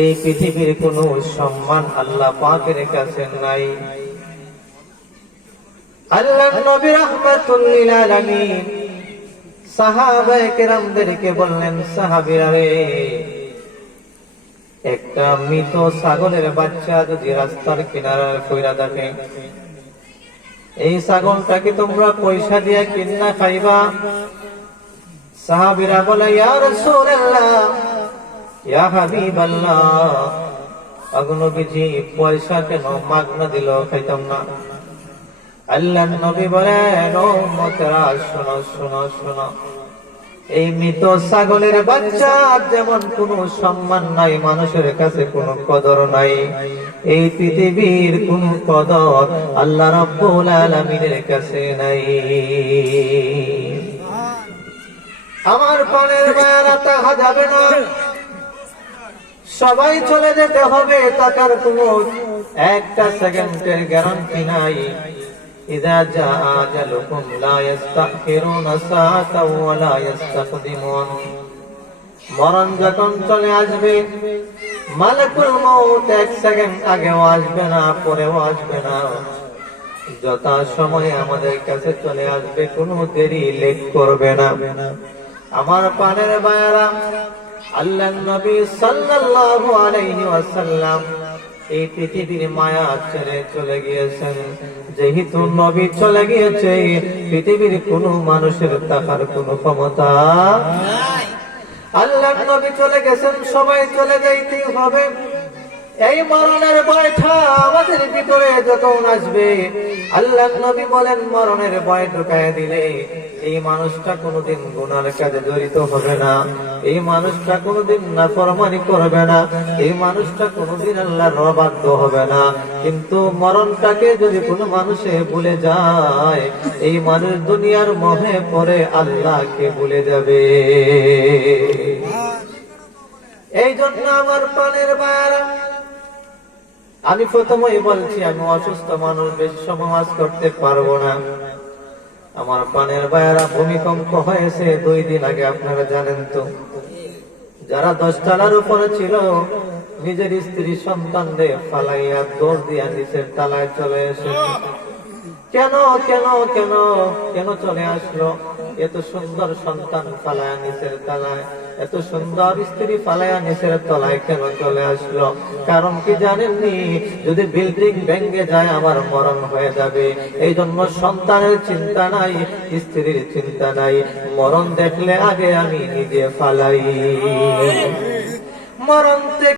এই পৃথিবীর কোনো সম্মান আল্লাহ পাকের কাছে নাই। আল্লাহ নবী রাহমাতুল লিল আলামিন সাহাবায়ে কেরামদেরকে বললেন, সাহাবীরা রে, একটা মৃত ছাগলের বাচ্চা যদি রাস্তার কিনারায় কইরা থাকে এই ছাগলটাকে তোমরা পয়সা দিয়ে কিনা খাইবা। সাহাবিরা বলে, ইয়া রাসূলুল্লাহ, ইয়া হাবিবাল্লাহ। অগ্নবীজি পয়সা কেন আল্লাহ নবী বলেন এই মৃত ছাগলের বাচ্চা যেমন কোনো সম্মান নাই, মানুষের কাছে কোনো কদর নাই। এই পৃথিবীর কোন কদর আল্লাহ আলামিনের কাছে নাই। আমার পানের বেড়া তাহা যাবে না। সবাই চলে যেতে হবে টাকার কোনো একটা সেকেন্ডের গ্যারান্টি নাই। إذا جاء أجلكم لا يستأخرون ساعة ولا يستقدمون মরণ যখন চলে আসবে মালাকুল মৌত এক সেকেন্ড আগেও আসবে না পরেও আসবে না যথা সময়ে আমাদের কাছে চলে আসবে কোনো দেরি লেট করবে না আমার পানের বায়ারা আল্লাহ নবী সাল্লাল্লাহু আলাইহি ওয়াসাল্লাম এই পৃথিবীর মায়া ছেড়ে চলে গিয়েছেন। যেহেতু নবী চলে গিয়েছে, পৃথিবীর কোন মানুষের তাহার কোনো ক্ষমতা আল্লাহ নবী চলে গেছেন, সবাই চলে যাইতেই হবে। এই মরণের বয়টা আমাদের ভিতরে যখন আসবে। আল্লাহ নবী বলেন মরণের ভয় ঢুকায় দিলে এই মানুষটা কোনোদিন গুনার কাজে জড়িত হবে না। এই মানুষটা কোনোদিন নাফরমানি করবে না। এই মানুষটা কোনোদিন আল্লাহর অবাধ্য হবে না। কিন্তু মরণটাকে যদি কোনো মানুষে ভুলে যায় এই মানুষ দুনিয়ার মহে পরে আল্লাহকে ভুলে যাবে। এই জন্য আমার পানের বায়ারা আমি প্রথমেই বলছি, আমি অসুস্থ মানুষ, বেশি সমাজ করতে পারব না। আমার পানের বায়রা ভূমিকম্প হয়েছে, দুই দিন আগে আপনারা জানেন তো। যারা দশ দশতলার উপরে ছিল, নিজের স্ত্রী সন্তানদের ফালাইয়া দোষ দিয়া নিচের তালায় চলে এসে কেন কেন কেন কেন চলে আসলো? এত সুন্দর সন্তান ফালায়া নিচের তলায়, এত সুন্দর স্ত্রী ফালায়া নিচের তলায় কেন চলে আসলো? কারণ কি জানেননি? যদি বিল্ডিং ভেঙ্গে যায়, আমার মরণ হয়ে যাবে। এই জন্য সন্তানের চিন্তা নাই, স্ত্রীর চিন্তা নাই। মরণ দেখলে আগে আমি নিজে ফালাই মরণ